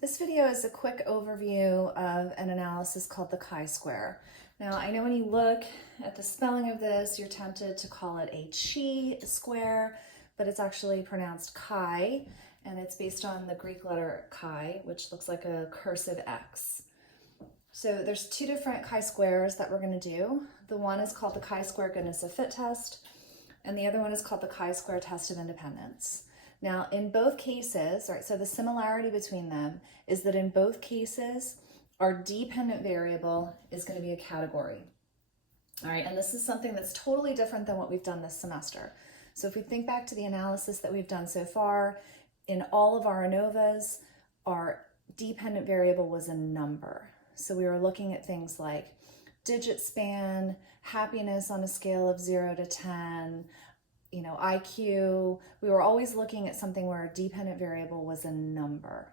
This video is a quick overview of an analysis called the chi-square. Now, I know when you look at the spelling of this, you're tempted to call it a chi square, but it's actually pronounced chi, and it's based on the Greek letter chi, which looks like a cursive X. So there's two different chi-squares that we're going to do. The one is called the chi-square goodness of fit test, and the other one is called the chi-square test of independence. Now, in both cases, right, so the similarity between them is that in both cases, our dependent variable is going to be a category. All right, and this is something that's totally different than what we've done this semester. So if we think back to the analysis that we've done so far, in all of our ANOVAs, our dependent variable was a number. So we were looking at things like digit span, happiness on a scale of 0 to 10, IQ. We were always looking at something where our dependent variable was a number.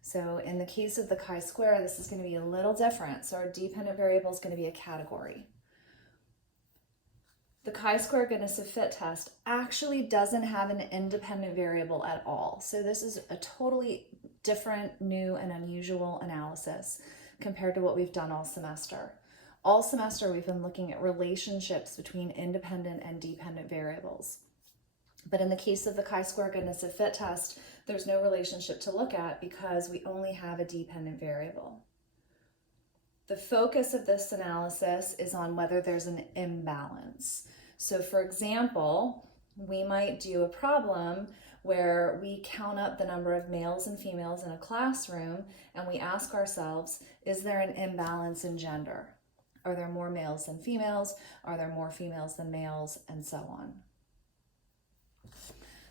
So in the case of the chi-square, this is going to be a little different. So our dependent variable is going to be a category. The chi-square goodness of fit test actually doesn't have an independent variable at all. So this is a totally different, new, and unusual analysis compared to what we've done all semester. All semester, we've been looking at relationships between independent and dependent variables. But in the case of the chi-square goodness of fit test, there's no relationship to look at because we only have a dependent variable. The focus of this analysis is on whether there's an imbalance. So for example, we might do a problem where we count up the number of males and females in a classroom and we ask ourselves, is there an imbalance in gender? Are there more males than females? Are there more females than males? And so on.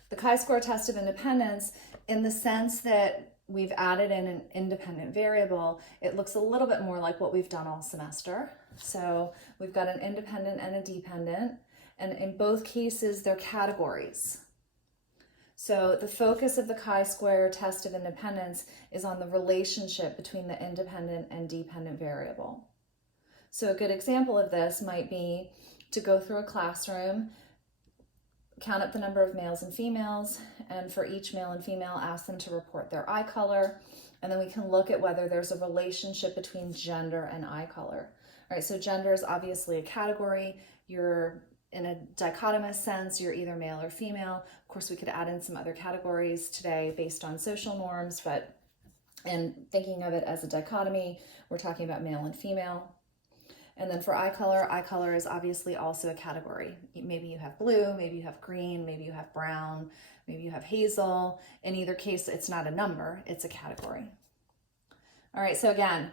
The chi-square test of independence, in the sense that we've added in an independent variable, it looks a little bit more like what we've done all semester. So we've got an independent and a dependent, and in both cases, they're categories. So the focus of the chi-square test of independence is on the relationship between the independent and dependent variable. So a good example of this might be to go through a classroom, count up the number of males and females, and for each male and female, ask them to report their eye color, and then we can look at whether there's a relationship between gender and eye color. All right, so gender is obviously a category. You're in a dichotomous sense, you're either male or female. Of course, we could add in some other categories today based on social norms, but in thinking of it as a dichotomy, we're talking about male and female. And then for eye color is obviously also a category. Maybe you have blue, maybe you have green, maybe you have brown, maybe you have hazel. In either case, it's not a number, it's a category. All right, so again,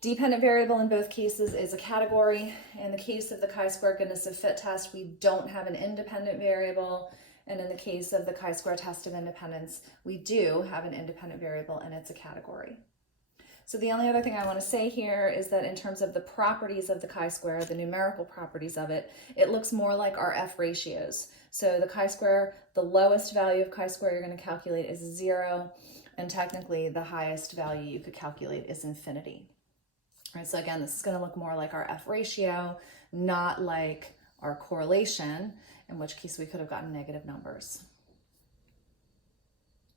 dependent variable in both cases is a category. In the case of the chi-square goodness of fit test, we don't have an independent variable. And in the case of the chi-square test of independence, we do have an independent variable and it's a category. So the only other thing I want to say here is that in terms of the properties of the chi-square, the numerical properties of it, it looks more like our F ratios. So the chi-square, the lowest value of chi-square you're going to calculate is 0, and technically the highest value you could calculate is infinity. All right, so again, this is going to look more like our F ratio, not like our correlation, in which case we could have gotten negative numbers.